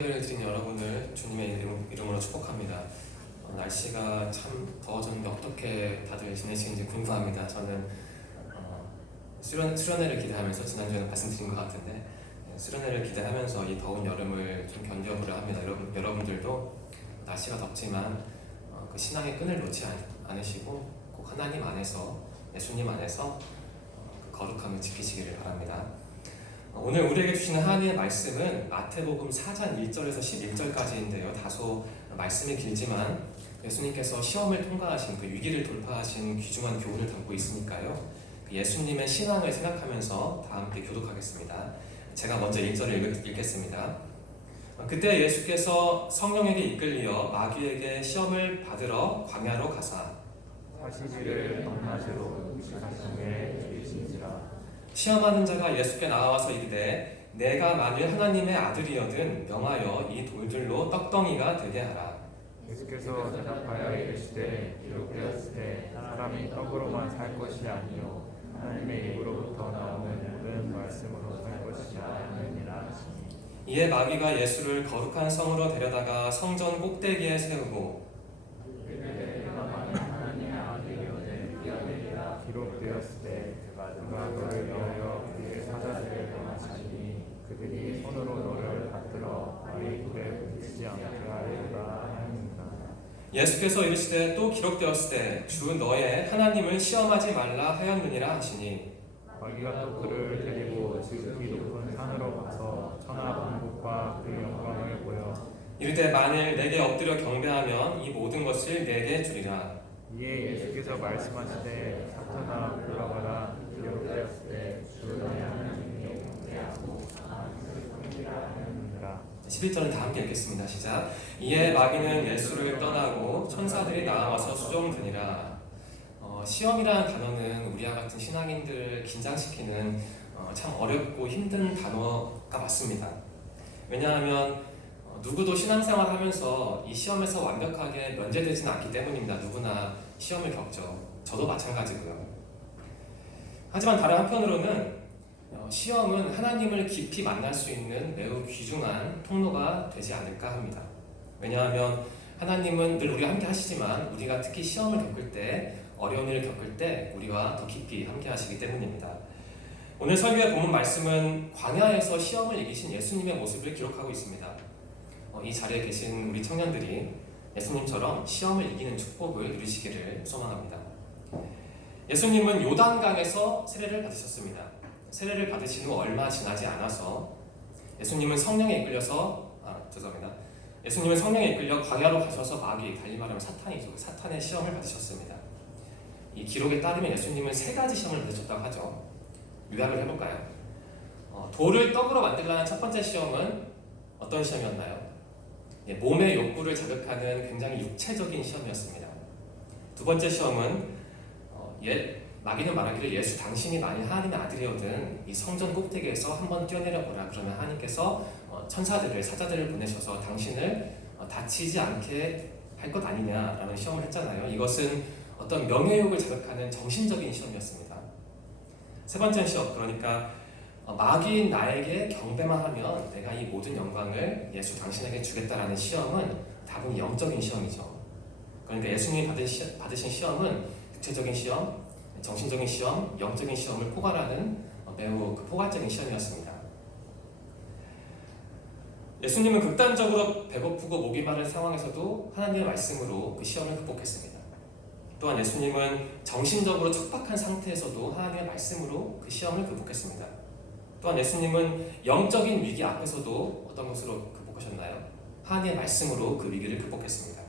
예배를 드린 여러분을 주님의 이름으로 축복합니다. 날씨가 참 더워졌는데 어떻게 다들 지내시는지 궁금합니다. 저는 수련회를 기대하면서 지난주에는 말씀드린 것 같은데 수련회를 기대하면서 이 더운 여름을 좀 견뎌보려 합니다. 여러분들도 날씨가 덥지만 그 신앙의 끈을 놓지 않으시고 꼭 하나님 안에서, 예수님 안에서 그 거룩함을 지키시기를 바랍니다. 오늘 우리에게 주시는 하나님의 말씀은 마태복음 4장 1절에서 11절까지인데요. 다소 말씀이 길지만 예수님께서 시험을 통과하신 그 위기를 돌파하신 귀중한 교훈을 담고 있으니까요. 예수님의 신앙을 생각하면서 다 함께 교독하겠습니다. 제가 먼저 1절을 읽겠습니다. 그때 예수께서 성령에게 이끌리어 마귀에게 시험을 받으러 광야로 가사 사시지를 밤낮으로 가슴에 주이신지라. 시험하는 자가 예수께 나와서 이르되 내가 만일 하나님의 아들이여든 명하여 이 돌들로 떡덩이가 되게 하라. 예수께서 대답하여 이르시되 기록되었으되 사람이 떡으로만 살 것이 아니요 하나님의 입으로부터 나오는 모든 말씀으로 살 것이 아니니라 하시니. 이에 마귀가 예수를 거룩한 성으로 데려다가 성전 꼭대기에 세우고 기록되었으되 그가 너를 위하여 그의 사자들을 명하시니 그들이 손으로 너를 받들어 너희 불에 붙이지 않게 하리라 하니라. 예수께서 이르시되 또 기록되었으되 주 너의 하나님을 시험하지 말라 하였느니라 하시니 마귀가 또 그를 데리고 지극히 높은 산으로 가서 천하 만국과 그 영광을 보여 이르되 만일 내게 엎드려 경배하면 이 모든 것을 내게 주리라. 이에 예수께서 말씀하시되 사탄아 물러가라. 기록되었으되 주 너의 하나님께 경배하고 섬기라 하느니라. 11절은 다 함께 읽겠습니다. 시작. 이에 마귀는 예수를 떠나고 천사들이 나와서 수종드니라. 시험이라는 단어는 우리와 같은 신앙인들을 긴장시키는 참 어렵고 힘든 단어가 맞습니다. 왜냐하면 누구도 신앙생활 하면서 이 시험에서 완벽하게 면제되지는 않기 때문입니다. 누구나 시험을 겪죠. 저도 마찬가지고요. 하지만 다른 한편으로는 시험은 하나님을 깊이 만날 수 있는 매우 귀중한 통로가 되지 않을까 합니다. 왜냐하면 하나님은 늘 우리와 함께 하시지만 우리가 특히 시험을 겪을 때, 어려운 일을 겪을 때 우리와 더 깊이 함께 하시기 때문입니다. 오늘 설교의 본문 말씀은 광야에서 시험을 이기신 예수님의 모습을 기록하고 있습니다. 이 자리에 계신 우리 청년들이 예수님처럼 시험을 이기는 축복을 누리시기를 소망합니다. 예수님은 요단강에서 세례를 받으셨습니다. 세례를 받으신 후 얼마 지나지 않아서 예수님은 성령에 이끌려 광야로 가셔서 마귀, 달리 말하면 사탄이죠. 사탄의 시험을 받으셨습니다. 이 기록에 따르면 예수님은 3가지 시험을 받으셨다고 하죠. 요약을 해볼까요? 돌을 떡으로 만들라는 첫 번째 시험은 어떤 시험이었나요? 몸의 욕구를 자극하는 굉장히 육체적인 시험이었습니다. 두 번째 시험은 마귀는 말하기를 예수 당신이 만일 하나님의 아들이거든 이 성전 꼭대기에서 한번 뛰어내려 보라. 그러면 하나님께서 천사들을, 사자들을 보내셔서 당신을 다치지 않게 할 것 아니냐라는 시험을 했잖아요. 이것은 어떤 명예욕을 자극하는 정신적인 시험이었습니다. 세 번째 시험, 그러니까 마귀인 나에게 경배만 하면 내가 이 모든 영광을 예수 당신에게 주겠다라는 시험은 다분히 영적인 시험이죠. 그러니까 예수님이 받으신 시험은 육체적인 시험, 정신적인 시험, 영적인 시험을 포괄하는 매우 포괄적인 시험이었습니다. 예수님은 극단적으로 배고프고 목이 마른 상황에서도 하나님의 말씀으로 그 시험을 극복했습니다. 또한 예수님은 정신적으로 척박한 상태에서도 하나님의 말씀으로 그 시험을 극복했습니다. 또한 예수님은 영적인 위기 앞에서도 어떤 것으로 극복하셨나요? 하나님의 말씀으로 그 위기를 극복했습니다.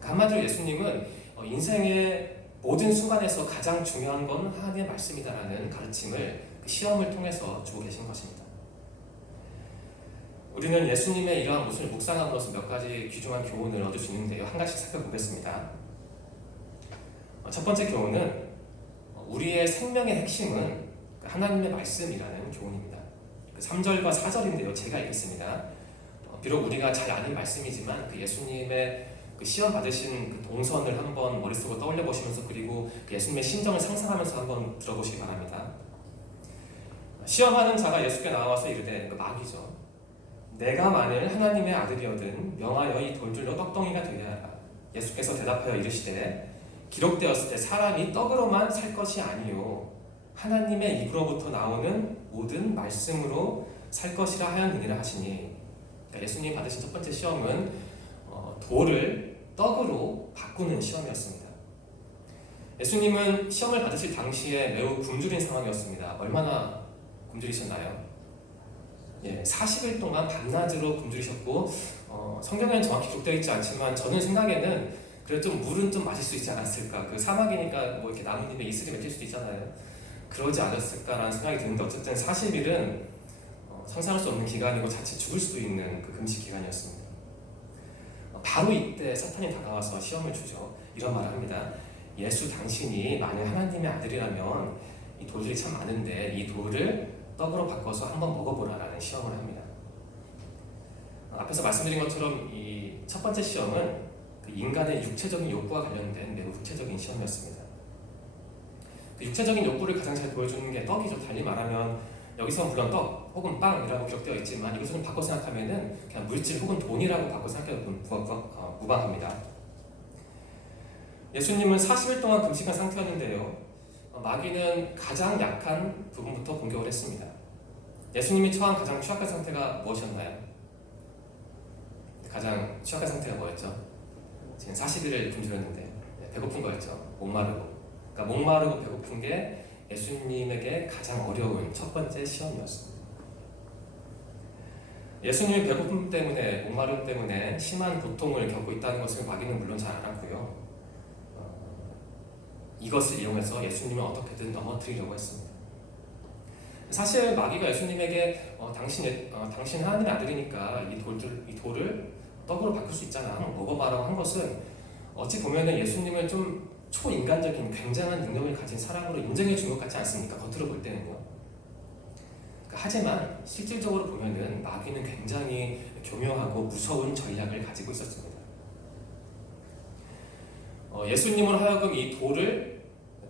한마디로 예수님은 인생의 모든 순간에서 가장 중요한 건 하나님의 말씀이다라는 가르침을 그 시험을 통해서 주고 계신 것입니다. 우리는 예수님의 이러한 모습을 묵상함으로써 몇 가지 귀중한 교훈을 얻을 수 있는데요. 한 가지 살펴보겠습니다. 첫 번째 교훈은 우리의 생명의 핵심은 하나님의 말씀이라는 교훈입니다. 3절과 4절인데요. 제가 읽겠습니다. 비록 우리가 잘 아는 말씀이지만 그 예수님의 그 시험 받으신 그 동선을 한번 머릿속으로 떠올려 보시면서 그리고 그 예수님의 심정을 상상하면서 한번 들어보시기 바랍니다. 시험하는 자가 예수께 나와서 이르되, 그 마귀죠. 내가 만일 하나님의 아들이거든 명하여 이 돌들로 떡덩이가 되게 하라. 예수께서 대답하여 이르시되 기록되었을 때 사람이 떡으로만 살 것이 아니요 하나님의 입으로부터 나오는 모든 말씀으로 살 것이라 하였느니라 하시니, 그러니까 예수님이 받으신 첫 번째 시험은 돌을 떡으로 바꾸는 시험이었습니다. 예수님은 시험을 받으실 당시에 매우 굶주린 상황이었습니다. 얼마나 굶주리셨나요? 40일 동안 밤낮으로 굶주리셨고, 성경에는 정확히 기록되어 있지 않지만 저는 생각에는 그래도 좀 물은 좀 마실 수 있지 않았을까. 그 사막이니까 뭐 이렇게 나뭇잎에 이슬이 맺힐 수도 있잖아요. 그러지 않았을까라는 생각이 드는데, 어쨌든 40일은 상상할 수 없는 기간이고 자칫 죽을 수도 있는 그 금식 기간이었습니다. 바로 이때 사탄이 다가와서 시험을 주죠. 이런 말을 합니다. 예수 당신이 만약 하나님의 아들이라면 이 돌들이 참 많은데 이 돌을 떡으로 바꿔서 한번 먹어보라라는 시험을 합니다. 앞에서 말씀드린 것처럼 이 첫 번째 시험은 그 인간의 육체적인 욕구와 관련된 매우 구체적인 시험이었습니다. 그 육체적인 욕구를 가장 잘 보여주는 게 떡이죠. 달리 말하면 여기서 물론 떡 혹은 빵이라고 기록되어 있지만 이것을 좀 바꿔 생각하면은 그냥 물질 혹은 돈이라고 바꿔 생각해도 무방합니다. 예수님은 40일 동안 금식한 상태였는데요. 마귀는 가장 약한 부분부터 공격을 했습니다. 예수님이 처한 가장 취약한 상태가 무엇이었나요? 가장 취약한 상태가 뭐였죠? 지금 40일을 굶주렸는데 배고픈 거였죠. 목마르고. 그러니까 목마르고 배고픈 게 예수님에게 가장 어려운 첫 번째 시험이었습니다. 예수님이 배고픔 때문에, 목마름 때문에 심한 고통을 겪고 있다는 것을 마귀는 물론 잘 알았고요. 이것을 이용해서 예수님을 어떻게든 넘어뜨리려고 했습니다. 사실 마귀가 예수님에게 당신 하나님의 아들이니까 이 돌을 떡으로 바꿀 수 있잖아, 한번 먹어봐라고 한 것은 어찌 보면은 예수님을 좀 초인간적인 굉장한 능력을 가진 사람으로 인정해 준 것 같지 않습니까? 겉으로 볼 때는요. 하지만 실질적으로 보면은 마귀는 굉장히 교묘하고 무서운 전략을 가지고 있었습니다. 예수님으로 하여금 이 돌을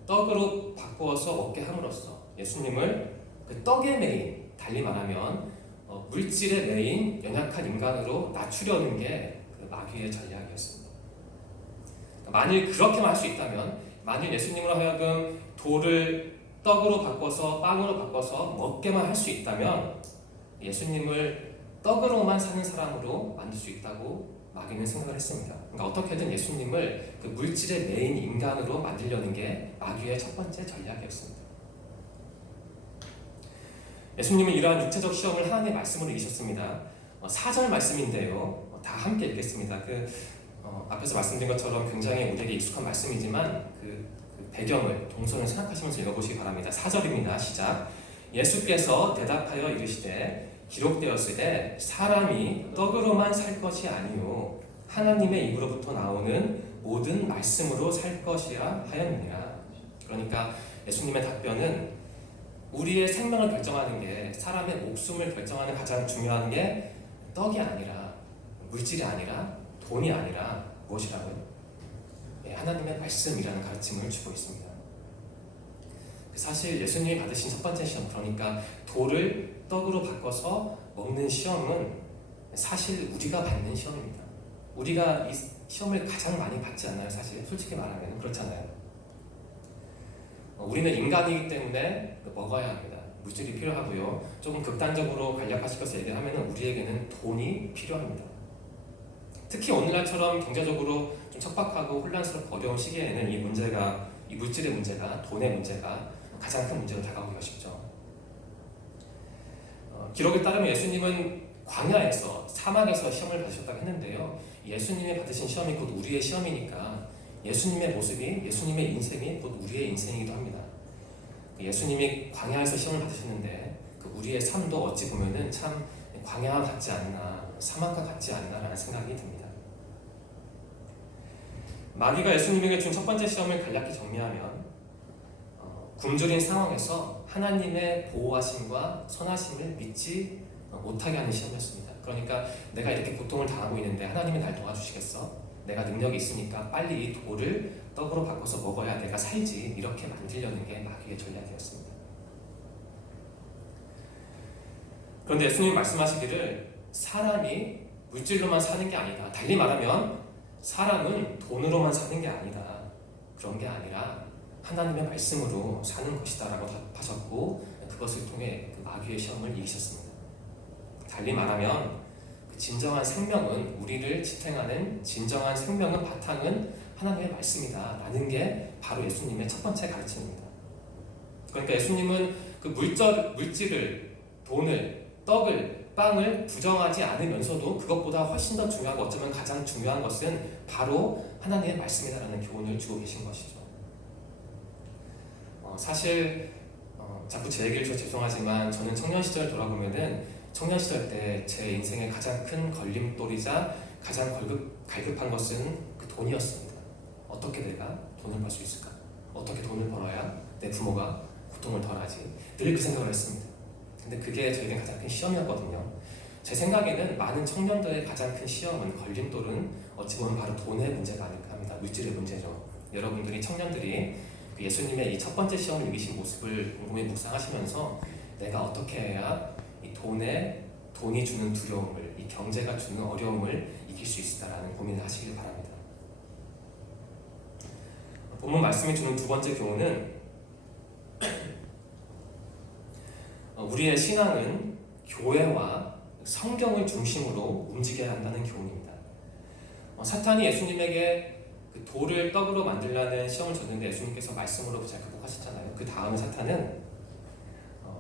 떡으로 바꾸어서 먹게 함으로써 예수님을 그 떡의 메인, 달리 말하면 물질의 메인 연약한 인간으로 낮추려는 게 그 마귀의 전략이었습니다. 만일 그렇게만 할 수 있다면, 만일 예수님으로 하여금 돌을 떡으로 바꿔서 빵으로 바꿔서 먹게만 할 수 있다면 예수님을 떡으로만 사는 사람으로 만들 수 있다고 마귀는 생각을 했습니다. 그러니까 어떻게든 예수님을 그 물질의 메인 인간으로 만들려는 게 마귀의 첫 번째 전략이었습니다. 예수님은 이러한 육체적 시험을 하나님의 말씀으로 이기셨습니다. 4절 말씀인데요. 다 함께 읽겠습니다. 앞에서 말씀드린 것처럼 굉장히 우리에게 익숙한 말씀이지만 그 배경을, 동선을 생각하시면서 읽어보시기 바랍니다. 4절입니다. 시작. 예수께서 대답하여 이르시되 기록되었을 때 사람이 떡으로만 살 것이 아니요 하나님의 입으로부터 나오는 모든 말씀으로 살 것이라 하였느니라. 그러니까 예수님의 답변은 우리의 생명을 결정하는 게, 사람의 목숨을 결정하는 가장 중요한 게 떡이 아니라, 물질이 아니라, 돈이 아니라 무엇이라고요? 하나님의 말씀이라는 가르침을 주고 있습니다. 사실 예수님이 받으신 첫 번째 시험, 그러니까 돌을 떡으로 바꿔서 먹는 시험은 사실 우리가 받는 시험입니다. 우리가 이 시험을 가장 많이 받지 않나요? 사실 솔직히 말하면 그렇잖아요. 우리는 인간이기 때문에 먹어야 합니다. 물질이 필요하고요. 조금 극단적으로 간략화시켜서 얘기하면 우리에게는 돈이 필요합니다. 특히 오늘날처럼 경제적으로 좀 척박하고 혼란스럽고 어려운 시기에는 이 물질의 문제가, 돈의 문제가 가장 큰 문제로 다가오기가 쉽죠. 기록에 따르면 예수님은 광야에서, 사막에서 시험을 받으셨다고 했는데요. 예수님이 받으신 시험이 곧 우리의 시험이니까 예수님의 모습이, 예수님의 인생이 곧 우리의 인생이기도 합니다. 예수님이 광야에서 시험을 받으셨는데 그 우리의 삶도 어찌 보면은 참 광야와 같지 않나, 사막과 같지 않나라는 생각이 듭니다. 마귀가 예수님에게 준 첫 번째 시험을 간략히 정리하면 굶주린 상황에서 하나님의 보호하심과 선하심을 믿지 못하게 하는 시험이었습니다. 그러니까 내가 이렇게 고통을 당하고 있는데 하나님이 날 도와주시겠어? 내가 능력이 있으니까 빨리 이 돌을 떡으로 바꿔서 먹어야 내가 살지, 이렇게 만들려는 게 마귀의 전략이었습니다. 그런데 예수님이 말씀하시기를 사람이 물질로만 사는 게 아니다. 달리 말하면 사람은 돈으로만 사는 게 아니다. 그런 게 아니라 하나님의 말씀으로 사는 것이다 라고 답하셨고, 그것을 통해 그 마귀의 시험을 이기셨습니다. 달리 말하면 그 진정한 생명은, 우리를 지탱하는 진정한 생명은 바탕은 하나님의 말씀이다 라는 게 바로 예수님의 첫 번째 가르침입니다. 그러니까 예수님은 그 물질을, 돈을, 떡을, 빵을 부정하지 않으면서도 그것보다 훨씬 더 중요하고 어쩌면 가장 중요한 것은 바로 하나님의 말씀이다라는 교훈을 주고 계신 것이죠. 사실 자꾸 제 얘기를 해서 죄송하지만 저는 청년 시절 돌아보면은 청년 시절 때 제 인생의 가장 큰 걸림돌이자 가장 갈급한 것은 그 돈이었습니다. 어떻게 내가 돈을 벌 수 있을까? 어떻게 돈을 벌어야 내 부모가 고통을 덜하지? 늘 그 생각을 했습니다. 근데 그게 저에게 가장 큰 시험이었거든요. 제 생각에는 많은 청년들의 가장 큰 시험은, 걸림돌은 어찌 보면 바로 돈의 문제가 아닐까 합니다. 물질의 문제죠. 여러분들이, 청년들이 예수님의 이 첫 번째 시험을 이기신 모습을 곰곰이 묵상하시면서 내가 어떻게 해야 이 돈이 주는 두려움을, 이 경제가 주는 어려움을 이길 수 있을까라는 고민을 하시길 바랍니다. 본문 말씀이 주는 두 번째 교훈은 우리의 신앙은 교회와 성경을 중심으로 움직여야 한다는 교훈입니다. 사탄이 예수님에게 그 돌을 떡으로 만들라는 시험을 줬는데 예수님께서 말씀으로 잘 극복하셨잖아요. 그 다음에 사탄은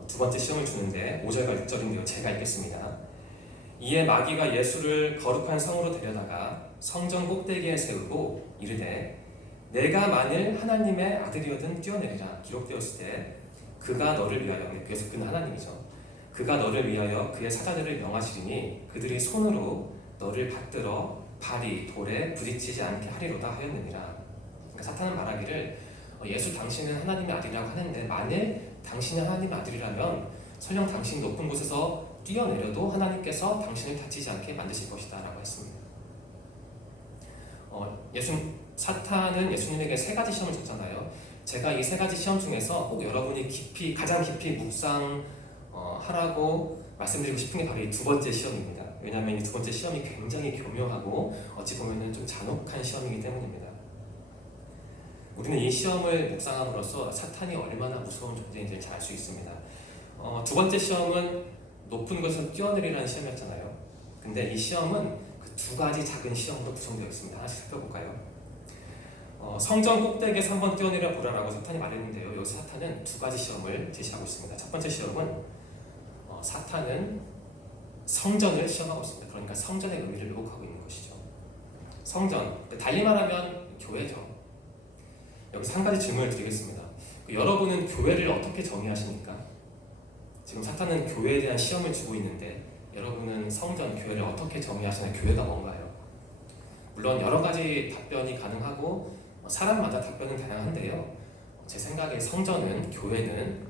두 번째 시험을 주는데 5절과 6절인데요. 제가 읽겠습니다. 이에 마귀가 예수를 거룩한 성으로 데려다가 성전 꼭대기에 세우고 이르되 내가 만일 하나님의 아들이거든 뛰어내리라. 기록되었을 때 그가 너를 위하여, 그래서 그는 하나님이죠. 그가 너를 위하여 그의 사자들을 명하시리니 그들이 손으로 너를 받들어 발이 돌에 부딪히지 않게 하리로다 하였느니라. 그러니까 사탄은 말하기를 예수 당신은 하나님의 아들이라고 하는데 만일 당신이 하나님의 아들이라면 설령 당신 높은 곳에서 뛰어내려도 하나님께서 당신을 다치지 않게 만드실 것이다 라고 했습니다. 사탄은 예수님에게 세 가지 시험을 줬잖아요. 제가 이 세 가지 시험 중에서 꼭 여러분이 가장 깊이 묵상하라고 말씀드리고 싶은 게 바로 이 두 번째 시험입니다. 왜냐하면 이 두 번째 시험이 굉장히 교묘하고 어찌 보면 좀 잔혹한 시험이기 때문입니다. 우리는 이 시험을 묵상함으로써 사탄이 얼마나 무서운 존재인지 잘 알 수 있습니다. 두 번째 시험은 높은 곳에서 뛰어내리라는 시험이었잖아요. 근데 이 시험은 그 두 가지 작은 시험으로 구성되어 있습니다. 하나씩 살펴볼까요? 성전 꼭대기에서 한번 뛰어내려 보라라고 사탄이 말했는데요. 여기서 사탄은 두 가지 시험을 제시하고 있습니다. 첫 번째 시험은 사탄은 성전을 시험하고 있습니다. 그러니까 성전의 의미를 왜곡하고 있는 것이죠. 성전, 달리 말하면 교회죠. 여기서 한 가지 질문을 드리겠습니다. 여러분은 교회를 어떻게 정의하십니까? 지금 사탄은 교회에 대한 시험을 주고 있는데 여러분은 성전, 교회를 어떻게 정의하시나요? 교회가 뭔가요? 물론 여러 가지 답변이 가능하고 사람마다 답변은 다양한데요. 제 생각에 성전은, 교회는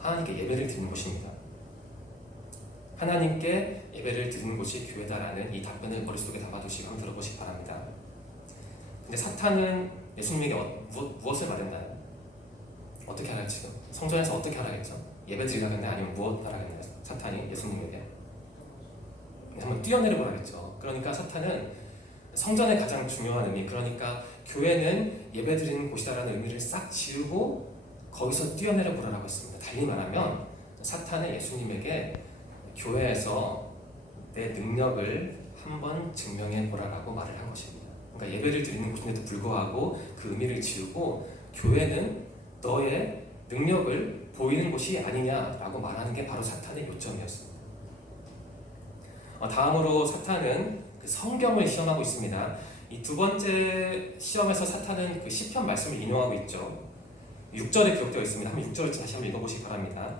하나님께 예배를 드리는 곳입니다. 하나님께 예배를 드리는 곳이 교회다라는 이 답변을 머릿속에 담아두시고 한번 들어보시기 바랍니다. 근데 사탄은 예수님에게 무엇을 말했나요? 어떻게 하라겠죠? 성전에서 어떻게 하라겠죠? 예배 드리라겠나요? 아니면 무엇 하라겠나요? 사탄이 예수님에게 한번 뛰어내려 보라겠죠. 그러니까 사탄은 성전의 가장 중요한 의미, 그러니까 교회는 예배 드리는 곳이다라는 의미를 싹 지우고 거기서 뛰어내려 보라라고 했습니다. 달리 말하면 사탄은 예수님에게 교회에서 내 능력을 한번 증명해 보라라고 말을 한 것입니다. 그러니까 예배를 드리는 곳인데도 불구하고 그 의미를 지우고 교회는 너의 능력을 보이는 곳이 아니냐라고 말하는 게 바로 사탄의 요점이었습니다. 다음으로 사탄은 그 성경을 시험하고 있습니다. 이 두 번째 시험에서 사탄은 그 시편 말씀을 인용하고 있죠. 6절에 기록되어 있습니다. 한번 6절을 다시 한번 읽어보시기 바랍니다.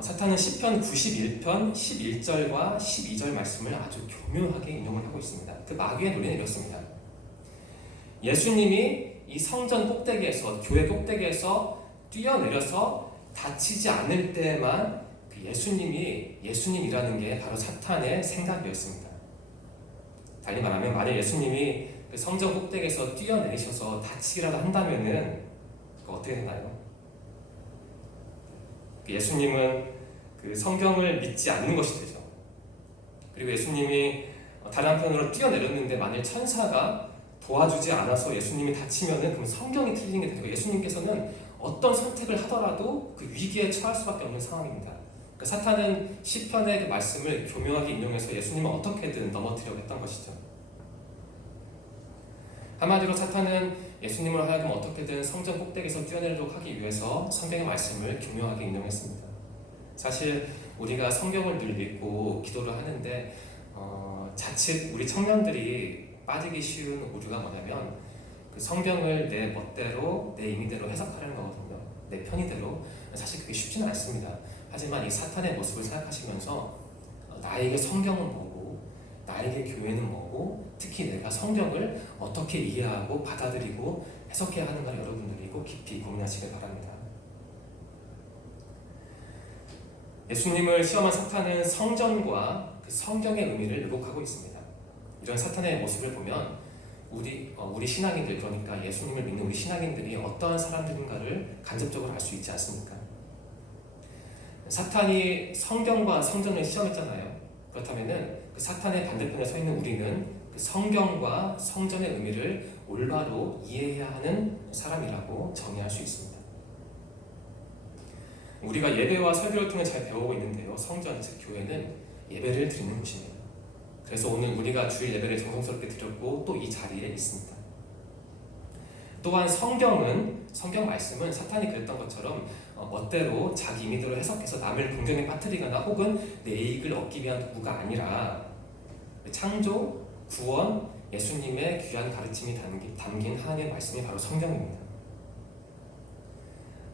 사탄은 시편 91편 11절과 12절 말씀을 아주 교묘하게 인용을 하고 있습니다. 그 마귀의 논리는 이렇습니다. 예수님이 이 성전 꼭대기에서, 교회 꼭대기에서 뛰어내려서 다치지 않을 때만 그 예수님이 예수님이라는 게 바로 사탄의 생각이었습니다. 달리 말하면 만약 예수님이 그 성전 꼭대기에서 뛰어내리셔서 다치기라도 한다면은 어떻게 되나요? 예수님은 그 성경을 믿지 않는 것이 되죠. 그리고 예수님이 다른 한편으로 뛰어내렸는데 만일 천사가 도와주지 않아서 예수님이 다치면은 그럼 성경이 틀린 게 되고 예수님께서는 어떤 선택을 하더라도 그 위기에 처할 수밖에 없는 상황입니다. 그러니까 사탄은 시편의 그 말씀을 교묘하게 인용해서 예수님을 어떻게든 넘어뜨리려고 했던 것이죠. 한마디로 사탄은 예수님으로 하여금 어떻게든 성전 꼭대기에서 뛰어내리도록 하기 위해서 성경의 말씀을 교묘하게 인용했습니다. 사실 우리가 성경을 늘 읽고 기도를 하는데 자칫 우리 청년들이 빠지기 쉬운 오류가 뭐냐면 그 성경을 내 멋대로 내 임의대로 해석하려는 거거든요. 내 편의대로. 사실 그게 쉽지는 않습니다. 하지만 이 사탄의 모습을 생각하시면서 나에게 성경은 뭐고 나에게 교회는 뭐고 특히 내가 성경을 어떻게 이해하고 받아들이고 해석해야 하는가 여러분들이 꼭 깊이 고민하시길 바랍니다. 예수님을 시험한 사탄은 성전과 그 성경의 의미를 왜곡하고 있습니다. 이런 사탄의 모습을 보면 우리 신앙인들, 그러니까 예수님을 믿는 우리 신앙인들이 어떠한 사람들인가를 간접적으로 알 수 있지 않습니까? 사탄이 성경과 성전을 시험했잖아요. 그렇다면은 그 사탄의 반대편에 서 있는 우리는 그 성경과 성전의 의미를 올바로 이해해야 하는 사람이라고 정의할 수 있습니다. 우리가 예배와 설교를 통해 잘 배우고 있는데요. 성전, 즉 교회는 예배를 드리는 곳입니다. 그래서 오늘 우리가 주일 예배를 정성스럽게 드렸고 또 이 자리에 있습니다. 또한 성경 말씀은 사탄이 그랬던 것처럼 멋대로 자기 임의대로 해석해서 남을 공경에 빠뜨리거나 혹은 내 이익을 얻기 위한 도구가 아니라 창조, 구원, 예수님의 귀한 가르침이 담긴 하나님의 말씀이 바로 성경입니다.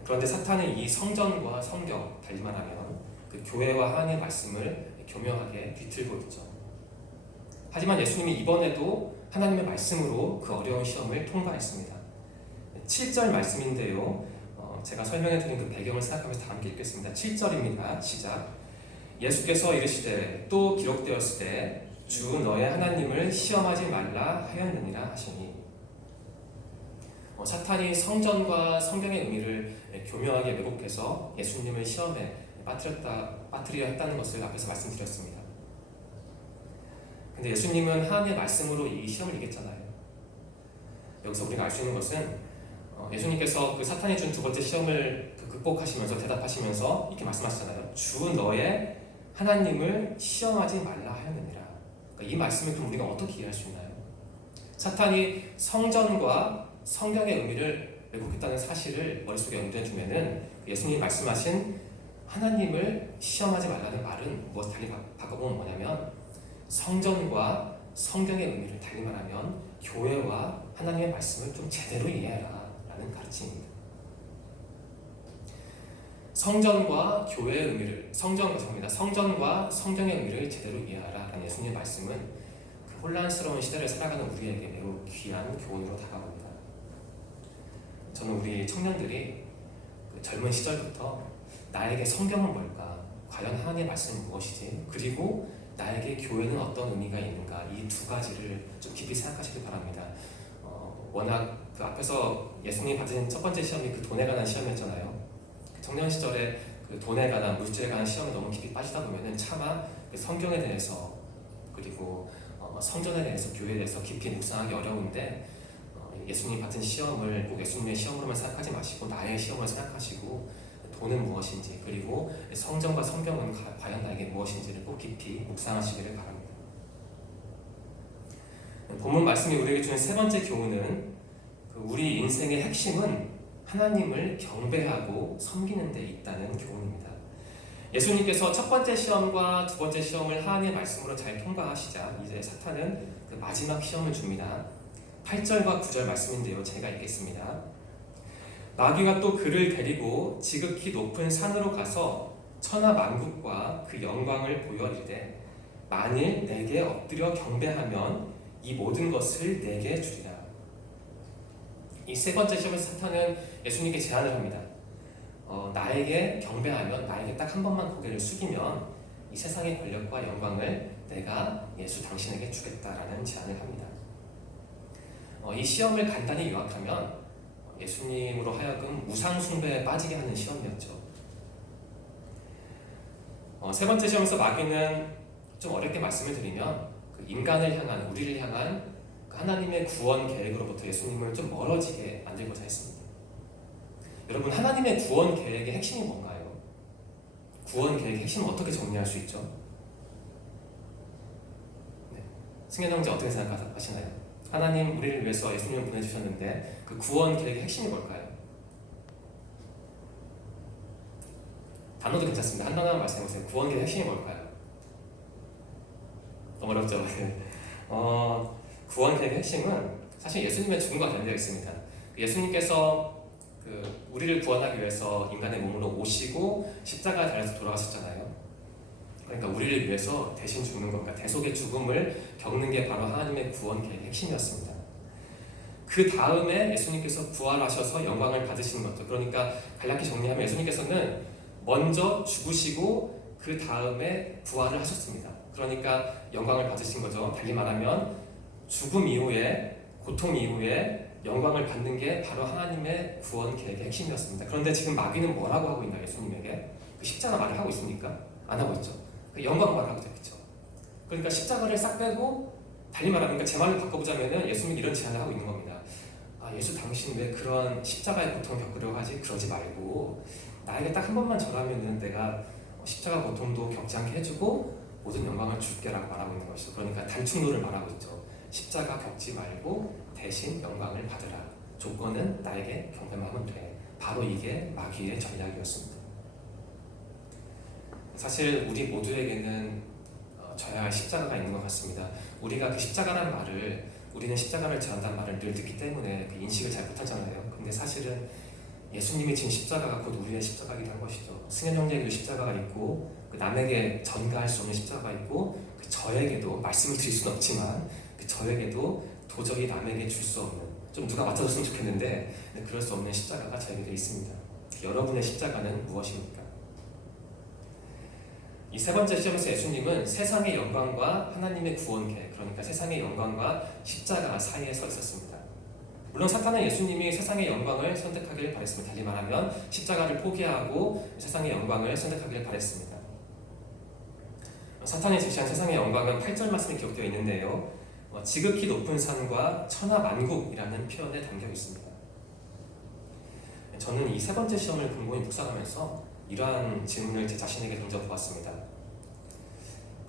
그런데 사탄은 이 성전과 성경, 달리 말하면 그 교회와 하나님의 말씀을 교묘하게 뒤틀고 있죠. 하지만 예수님이 이번에도 하나님의 말씀으로 그 어려운 시험을 통과했습니다. 7절 말씀인데요. 제가 설명해드린 그 배경을 생각하면서 다 함께 읽겠습니다. 7절입니다. 시작. 예수께서 이르시되 또 기록되었을 때 주 너의 하나님을 시험하지 말라 하였느니라 하시니. 사탄이 성전과 성경의 의미를 교묘하게 왜곡해서 예수님을 시험에 빠뜨리려 했다는 것을 앞에서 말씀드렸습니다. 근데 예수님은 하나님의 말씀으로 이 시험을 이겼잖아요. 여기서 우리가 알 수 있는 것은 예수님께서 그 사탄이 준 두 번째 시험을 극복하시면서 대답하시면서 이렇게 말씀하시잖아요. 주 너의 하나님을 시험하지 말라 하였느니라. 그러니까 이 말씀을 그럼 우리가 어떻게 이해할 수 있나요? 사탄이 성전과 성경의 의미를 왜곡했다는 사실을 머릿속에 염두에 두면은 예수님이 말씀하신 하나님을 시험하지 말라는 말은 무엇 달리 바꿔보면 뭐냐면 성전과 성경의 의미를 달리 말하면 교회와 하나님의 말씀을 좀 제대로 이해해라 라는 가르침입니다. 성전과 교회의 의미를 성전과 성경의 의미를 제대로 이해하라 라는 예수님의 말씀은 그 혼란스러운 시대를 살아가는 우리에게 매우 귀한 교훈으로 다가옵니다. 저는 우리 청년들이 그 젊은 시절부터 나에게 성경은 뭘까? 과연 하나님의 말씀은 무엇이지? 그리고 나에게 교회는 어떤 의미가 있는가? 이 두 가지를 좀 깊이 생각하시길 바랍니다. 워낙 그 앞에서 예수님이 받은 첫 번째 시험이 그 돈에 관한 시험이었잖아요. 그 청년 시절에 그 돈에 관한 물질에 관한 시험에 너무 깊이 빠지다 보면은 차마 그 성경에 대해서 그리고 성전에 대해서 교회에 대해서 깊이 묵상하기 어려운데 예수님이 받은 시험을 꼭 예수님의 시험으로만 생각하지 마시고 나의 시험을 생각하시고 돈은 무엇인지 그리고 성전과 성경은 과연 나에게 무엇인지를 꼭 깊이 묵상하시기를 바랍니다. 본문 말씀이 우리에게 주는 세 번째 교훈은 우리 인생의 핵심은 하나님을 경배하고 섬기는 데 있다는 교훈입니다. 예수님께서 첫 번째 시험과 두 번째 시험을 하나님의 말씀으로 잘 통과하시자 이제 사탄은 그 마지막 시험을 줍니다. 8절과 9절 말씀인데요. 제가 읽겠습니다. 마귀가 또 그를 데리고 지극히 높은 산으로 가서 천하 만국과 그 영광을 보여 이르되 만일 내게 엎드려 경배하면 이 모든 것을 내게 주리라. 이 세 번째 시험에서 사탄은 예수님께 제안을 합니다. 나에게 경배하면 나에게 딱 한 번만 고개를 숙이면 이 세상의 권력과 영광을 내가 예수 당신에게 주겠다라는 제안을 합니다. 이 시험을 간단히 요약하면 예수님으로 하여금 우상 숭배에 빠지게 하는 시험이었죠. 세 번째 시험에서 마귀는 좀 어렵게 말씀을 드리면 그 인간을 향한, 우리를 향한 그 하나님의 구원 계획으로부터 예수님을 좀 멀어지게 만들고자 했습니다. 여러분, 하나님의 구원 계획의 핵심이 뭔가요? 구원 계획의 핵심은 어떻게 정리할 수 있죠? 네. 승현 형제 어떻게 생각하시나요? 하나님 우리를 위해서 예수님을 보내주셨는데 그 구원 계획의 핵심이 뭘까요? 단어도 괜찮습니다. 한 단어만 말씀해보세요. 구원 계획의 핵심이 뭘까요? 너무 어렵죠? 구원 계획의 핵심은 사실 예수님의 죽음과 관련되어 있습니다. 예수님께서 우리를 구원하기 위해서 인간의 몸으로 오시고 십자가 달려서 돌아가셨잖아요. 그러니까 우리를 위해서 대신 죽는 겁니다. 대속의 죽음을 겪는 게 바로 하나님의 구원 계획의 핵심이었습니다. 그 다음에 예수님께서 부활하셔서 영광을 받으시는 것도, 그러니까 간략히 정리하면 예수님께서는 먼저 죽으시고 그 다음에 부활을 하셨습니다. 그러니까 영광을 받으신 거죠. 달리 말하면 죽음 이후에, 고통 이후에 영광을 받는 게 바로 하나님의 구원 계획의 핵심이었습니다. 그런데 지금 마귀는 뭐라고 하고 있나요? 예수님에게 그 십자가 말을 하고 있습니까? 안 하고 있죠. 그 영광 말을 하고 있죠. 그러니까 십자가를 싹 빼고, 달리 말하면, 그러니까 제 말을 바꿔보자면 예수님이 이런 제안을 하고 있는 겁니다. 예수 당신 왜 그런 십자가의 고통을 겪으려고 하지? 그러지 말고 나에게 딱 한 번만 절하면은 내가 십자가 고통도 겪지 않게 해주고 모든 영광을 줄게라고 말하고 있는 것이죠. 그러니까 단축노를 말하고 있죠. 십자가 겪지 말고 대신 영광을 받으라. 조건은 나에게 경배하면 돼. 바로 이게 마귀의 전략이었습니다. 사실 우리 모두에게는 져야 할 십자가가 있는 것 같습니다. 우리가 그 십자가란 말을, 우리는 십자가를 져한다는 말을 늘 듣기 때문에 그 인식을 잘 못하잖아요. 근데 사실은 예수님이 진 십자가가 곧 우리의 십자가이기도 한 것이죠. 승현 형제에게도 십자가가 있고, 그 남에게 전가할 수 없는 십자가가 있고, 그 저에게도, 말씀을 드릴 수는 없지만 그 저에게도 도저히 남에게 줄 수 없는, 좀 누가 맡아줬으면 좋겠는데 그럴 수 없는 십자가가 저에게도 있습니다. 여러분의 십자가는 무엇입니까? 이 세 번째 시험에서 예수님은 세상의 영광과 하나님의 구원 계획, 그러니까 세상의 영광과 십자가 사이에 서 있었습니다. 물론 사탄은 예수님이 세상의 영광을 선택하길 바랬습니다. 달리 말하면 십자가를 포기하고 세상의 영광을 선택하길 바랬습니다. 사탄이 제시한 세상의 영광은 8절 말씀에 기록되어 있는데요, 지극히 높은 산과 천하만국이라는 표현에 담겨 있습니다. 저는 이 세 번째 시험을 곰곰이 묵상하면서 이러한 질문을 제 자신에게 던져보았습니다.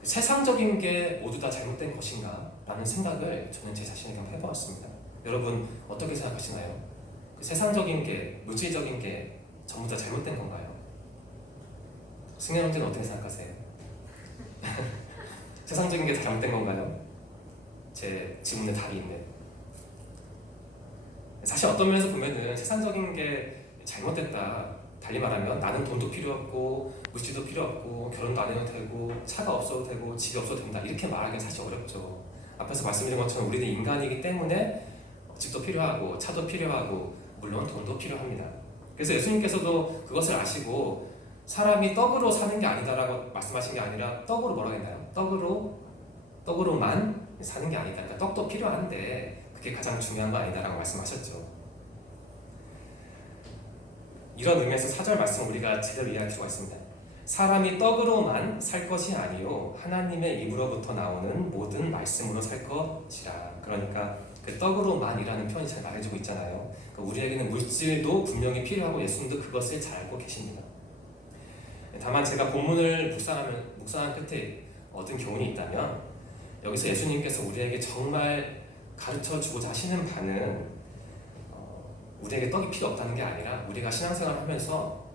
세상적인 게 모두 다 잘못된 것인가? 라는 생각을 저는 제 자신에게 한번 해보았습니다. 여러분 어떻게 생각하시나요? 세상적인 게, 물질적인 게 전부 다 잘못된 건가요? 승현 형제는 어떻게 생각하세요? 세상적인 게 다 잘못된 건가요? 제 질문에 답이 있네. 사실 어떤 면에서 보면은 세상적인 게 잘못됐다, 달리 말하면 나는 돈도 필요 없고 물질도 필요 없고 결혼도 안 해도 되고 차가 없어도 되고 집이 없어도 된다, 이렇게 말하기는 사실 어렵죠. 앞에서 말씀드린 것처럼 우리는 인간이기 때문에 집도 필요하고 차도 필요하고 물론 돈도 필요합니다. 그래서 예수님께서도 그것을 아시고 사람이 떡으로 사는 게 아니다라고 말씀하신 게 아니라 떡으로 뭐라고 했나요? 떡으로만 사는 게 아니다. 그러니까 떡도 필요한데 그게 가장 중요한 거 아니다라고 말씀하셨죠. 이런 의미에서 4절 말씀 우리가 제대로 이해할 필요가 있습니다. 사람이 떡으로만 살 것이 아니요 하나님의 입으로부터 나오는 모든 말씀으로 살 것이라. 그러니까 그 떡으로만이라는 표현이 잘 말해주고 있잖아요. 그러니까 우리에게는 물질도 분명히 필요하고 예수님도 그것을 잘 알고 계십니다. 다만 제가 본문을 묵상한 끝에 얻은 교훈이 있다면, 여기서 예수님께서 우리에게 정말 가르쳐주고자 하시는 바는 우리에게 떡이 필요 없다는 게 아니라 우리가 신앙생활을 하면서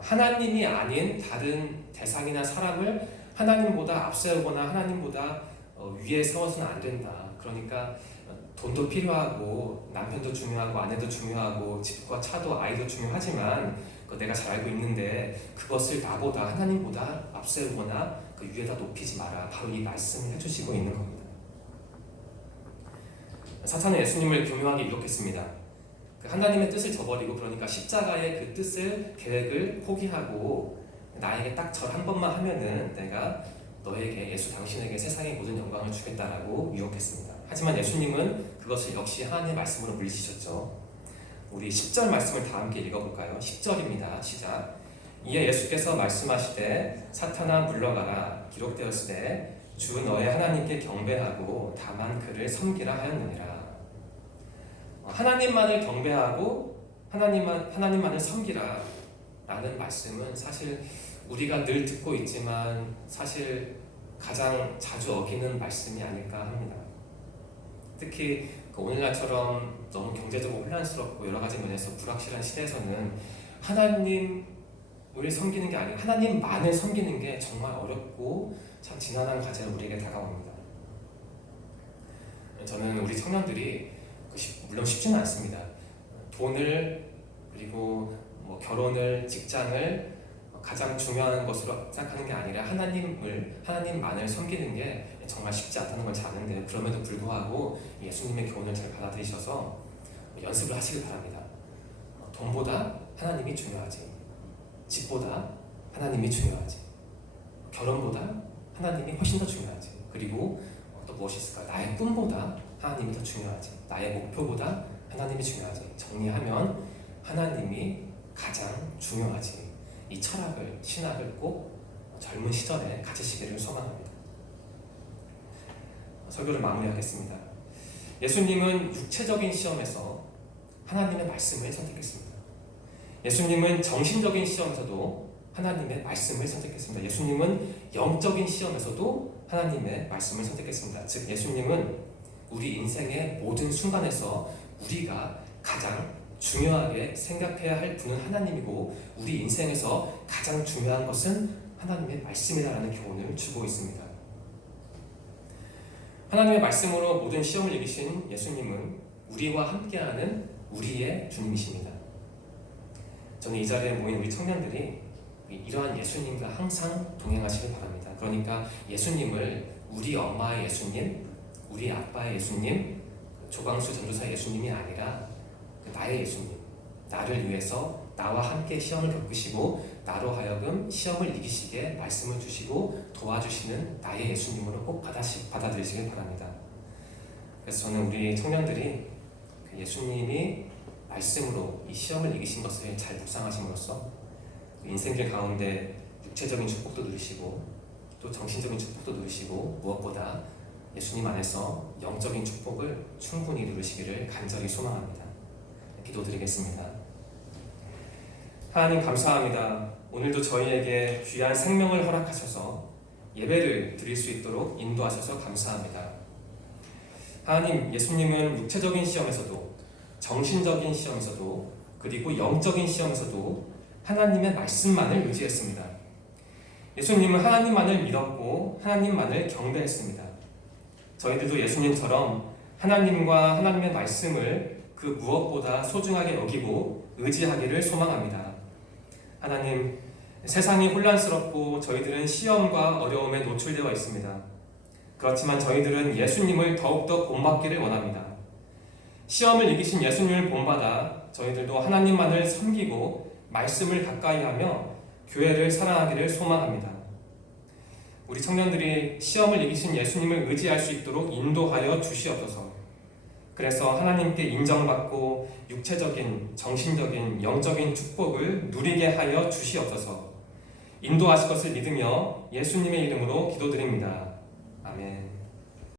하나님이 아닌 다른 대상이나 사람을 하나님보다 앞세우거나 하나님보다 위에 세워서는 안 된다. 그러니까 돈도 필요하고 남편도 중요하고 아내도 중요하고 집과 차도 아이도 중요하지만 내가 잘 알고 있는데 그것을 나보다 하나님보다 앞세우거나 그 위에다 높이지 마라. 바로 이 말씀을 해주시고 있는 겁니다. 사탄은 예수님을 교묘하게 유혹했습니다. 하나님의 뜻을 저버리고, 그러니까 십자가의 그 뜻을, 계획을 포기하고 나에게 딱 절 한 번만 하면은 내가 너에게, 예수 당신에게 세상의 모든 영광을 주겠다라고 유혹했습니다. 하지만 예수님은 그것을 역시 하나님의 말씀으로 물리치셨죠. 우리 10절 말씀을 다 함께 읽어볼까요? 10절입니다. 시작. 이에 예수께서 말씀하시되 사탄아 물러가라 기록되었을 때 주 너의 하나님께 경배하고 다만 그를 섬기라 하였느니라. 하나님만을 경배하고 하나님만을 섬기라 라는 말씀은 사실 우리가 늘 듣고 있지만 사실 가장 자주 어기는 말씀이 아닐까 합니다. 특히 오늘날처럼 너무 경제적으로 혼란스럽고 여러 가지 면에서 불확실한 시대에서는 하나님을 섬기는 게 아니라 하나님만을 섬기는 게 정말 어렵고 참 지난한 과제로 우리에게 다가옵니다. 저는 우리 청년들이 물론 쉽지는 않습니다. 돈을 그리고 결혼을 직장을 가장 중요한 것으로 생각하는 게 아니라 하나님만을 섬기는 게 정말 쉽지 않다는 걸 잘 아는데요. 그럼에도 불구하고 예수님의 교훈을 잘 받아들이셔서 연습을 하시길 바랍니다. 돈보다 하나님이 중요하지. 집보다 하나님이 중요하지. 결혼보다 하나님이 훨씬 더 중요하지. 그리고 또 무엇이 있을까? 나의 꿈보다 하나님이 더 중요하지. 나의 목표보다 하나님이 중요하지. 정리하면 하나님이 가장 중요하지. 이 철학을, 신학을 꼭 젊은 시절에 가지시기를 소망합니다. 설교를 마무리하겠습니다. 예수님은 육체적인 시험에서 하나님의 말씀을 선택했습니다. 예수님은 정신적인 시험에서도 하나님의 말씀을 선택했습니다. 예수님은 영적인 시험에서도 하나님의 말씀을 선택했습니다. 즉 예수님은 우리 인생의 모든 순간에서 우리가 가장 중요하게 생각해야 할 분은 하나님이고 우리 인생에서 가장 중요한 것은 하나님의 말씀이라는 교훈을 주고 있습니다. 하나님의 말씀으로 모든 시험을 이기신 예수님은 우리와 함께하는 우리의 주님이십니다. 저는 이 자리에 모인 우리 청년들이 이러한 예수님과 항상 동행하시길 바랍니다. 그러니까 예수님을 우리 엄마의 예수님, 우리 아빠의 예수님, 조광수 전도사의 예수님이 아니라 나의 예수님, 나를 위해서 나와 함께 시험을 겪으시고 나로 하여금 시험을 이기시게 말씀을 주시고 도와주시는 나의 예수님으로 꼭 받아들이시길 바랍니다. 그래서 저는 우리 청년들이 예수님이 말씀으로 이 시험을 이기신 것을 잘 묵상하심으로써 인생길 가운데 육체적인 축복도 누리시고 또 정신적인 축복도 누리시고 무엇보다 예수님 안에서 영적인 축복을 충분히 누리시기를 간절히 소망합니다. 기도드리겠습니다. 하나님 감사합니다. 오늘도 저희에게 귀한 생명을 허락하셔서 예배를 드릴 수 있도록 인도하셔서 감사합니다. 하나님, 예수님은 육체적인 시험에서도 정신적인 시험에서도 그리고 영적인 시험에서도 하나님의 말씀만을 의지했습니다. 예수님은 하나님만을 믿었고 하나님만을 경배했습니다. 저희들도 예수님처럼 하나님과 하나님의 말씀을 그 무엇보다 소중하게 여기고 의지하기를 소망합니다. 하나님, 세상이 혼란스럽고 저희들은 시험과 어려움에 노출되어 있습니다. 그렇지만 저희들은 예수님을 더욱더 본받기를 원합니다. 시험을 이기신 예수님을 본받아 저희들도 하나님만을 섬기고 말씀을 가까이하며 교회를 사랑하기를 소망합니다. 우리 청년들이 시험을 이기신 예수님을 의지할 수 있도록 인도하여 주시옵소서. 그래서 하나님께 인정받고 육체적인, 정신적인, 영적인 축복을 누리게 하여 주시옵소서. 인도하실 것을 믿으며 예수님의 이름으로 기도드립니다. 아멘.